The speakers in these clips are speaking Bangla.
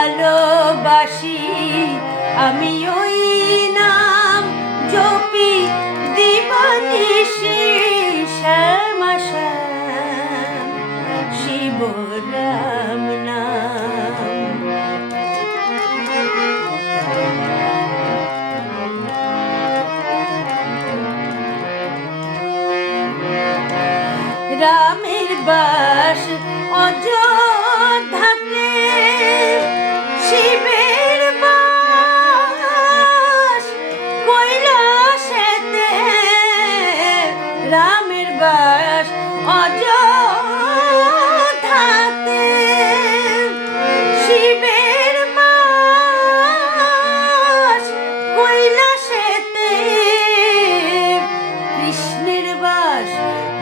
ভালোবাসি। আমি ওই নাম জপি দিবানিশি শ্যামাশা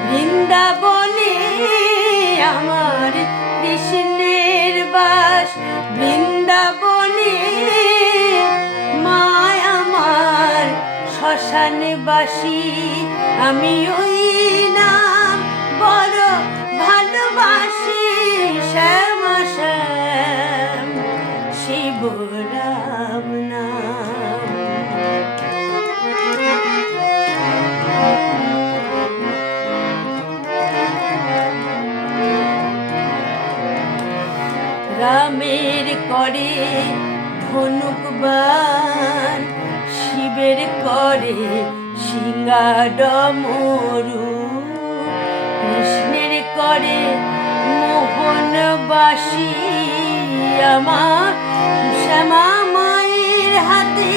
বৃন্দাবনে আমার কৃষ্ণের বাস বৃন্দাবনে মায় আমার আমি ওই রামের করে ধনুক বান শিবের করে সিঙ্গাডমরু কৃষ্ণের করে মোহনবাসী আমার শ্যামা মায়ের হাতে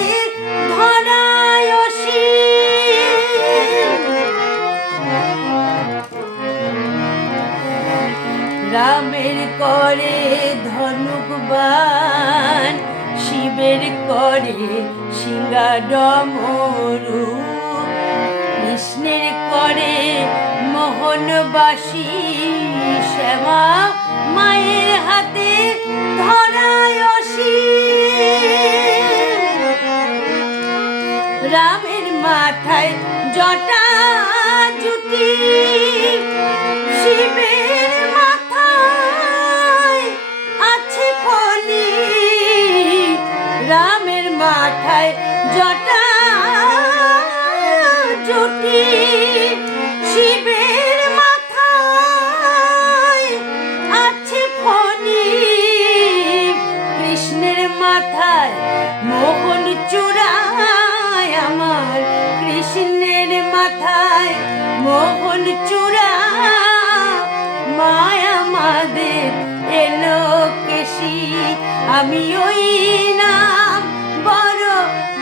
রামের করে ধনুক বান, শিবের করে সিঙ্গাডমরু কৃষ্ণের করে মোহনবাসী, শ্যামা মায়ের হাতে ধরায় রামের মাথায় জটা জুটি শিবের কৃষ্ণের মাথায় মোহন আমার। কৃষ্ণের মাথায় মোহন মায়া আমাদের এলো কেশি। আমি ওই নাম বড়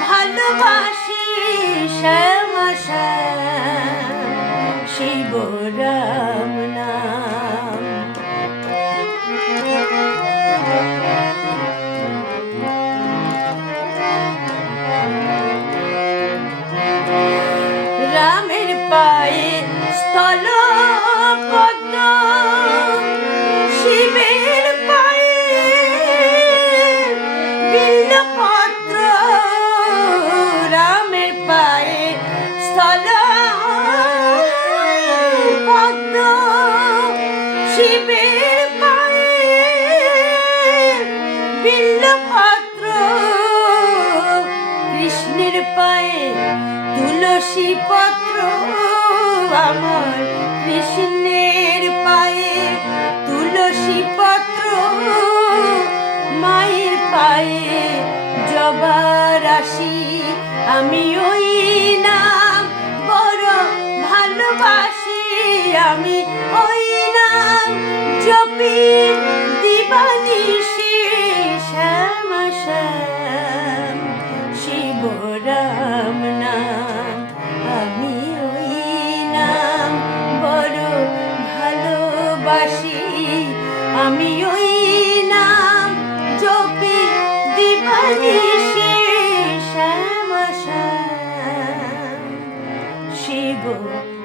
ভালোবাসি শ্যাম। পায়ে তুলসী পত্র আমার কৃষ্ণের পায়ে তুলসী পত্র মায়ের পায়ে জবা রাশি আমি ওই নাম বড় ভালোবাসি। আমি ওই নাম জপি দিবানিশি শ্যাম শ্যাম শিব